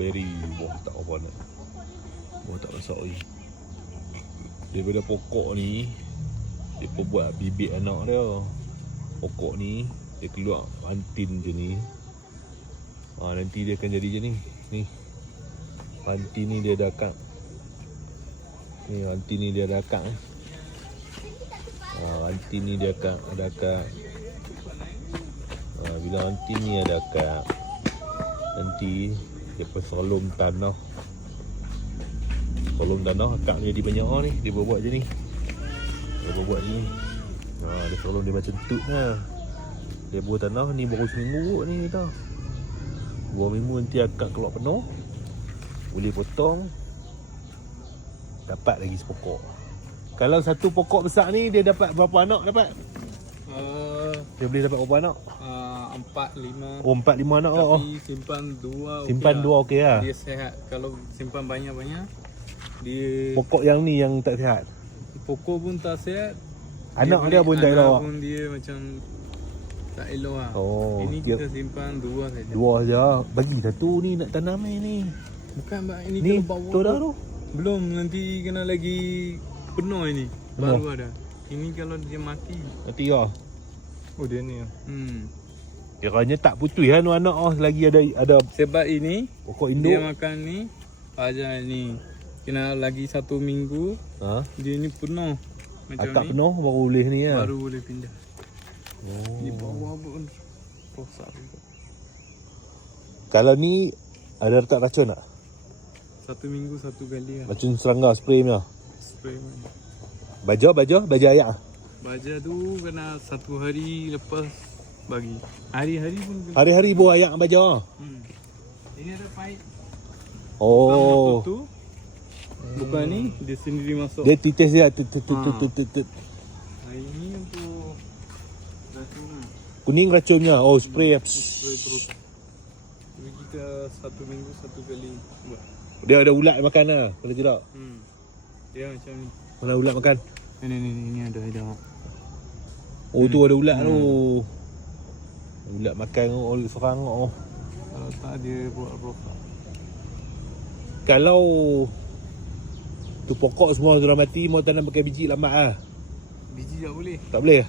Beri Buah tak apa nak. Buah tak masak lagi. Daripada pokok ni Dia pun buat bibit anak dia. Pokok ni Dia keluar antin je ni. Ha, Nanti dia akan jadi je ni. Ni. Antin ni dia dah akak. Ni antin ni dia dah eh. ha, Antin ni dia akak Ada ha, Bila antin ni ada akak Nanti Dia persolom tanah. Solom tanah Akak ni jadi banyak ni Dia buat je ni. Dia buat ni. Ha, Dia solom dia macam tu lah. Dia buat tanah ni baru seminggu kot ni dah. Dua minggu nanti akak keluar penuh Boleh potong Dapat lagi sepokok. Kalau satu pokok besar ni Dia dapat berapa anak dapat? Uh, Dia boleh dapat berapa anak? uh, empat lima. Oh empat lima anak Tapi oh. simpan dua. Simpan okey dua lah. okey lah Dia sehat. Kalau simpan banyak banyak, dia Pokok yang ni yang tak sihat pokok pun tak sehat. Anak boleh- dia pun tak anak elok pun dia macam tak elok lah. Oh, Ini dia- kita simpan dua saja. Dua saja Bagi satu ni nak tanam ni ni Bukan mbak ini Ni kena bawa. tu dah tu Belum nanti kena lagi penuh ini. Baru ada. Ini kalau dia mati. Nanti ya Oh dia ni. Hmm. Kiranya tak putih kan anak oh lagi ada ada Sebab ini pokok dia induk. makan ni aja ni. Kena lagi satu minggu Ha? dia ni penuh. Macam Akak ni. penuh baru boleh ni ya. Baru boleh pindah. Oh. Di bawah pun rosak juga. Kalau ni ada letak racun tak? Satu minggu satu kali lah. Racun serangga spray punya. Spray mana. Baja baja baja ayak. ah? Baja tu kena satu hari lepas bagi. Hari-hari pun kena. Hari-hari buah ayak baja. Hmm. Ini ada pipe. Oh. tu. Bukan ni. Dia sendiri masuk. Dia titis dia tut tut tut tut tut, tut. Nah, ini untuk racun lah. Kuning racunnya. Oh spray. Spray terus. Jadi kita satu minggu satu kali buat. Dia ada ulat makan lah. Kalau tidak. Hmm. Dia macam ni. Mana ulat makan? Ni ni ni ni ada ada. Oh tu ada ulat Hmm. tu. Ulat makan oh serang oh. Kalau tak dia buat rosak. Kalau tu pokok semua sudah mati mau tanam pakai biji lambat ah. Biji tak boleh. Tak boleh.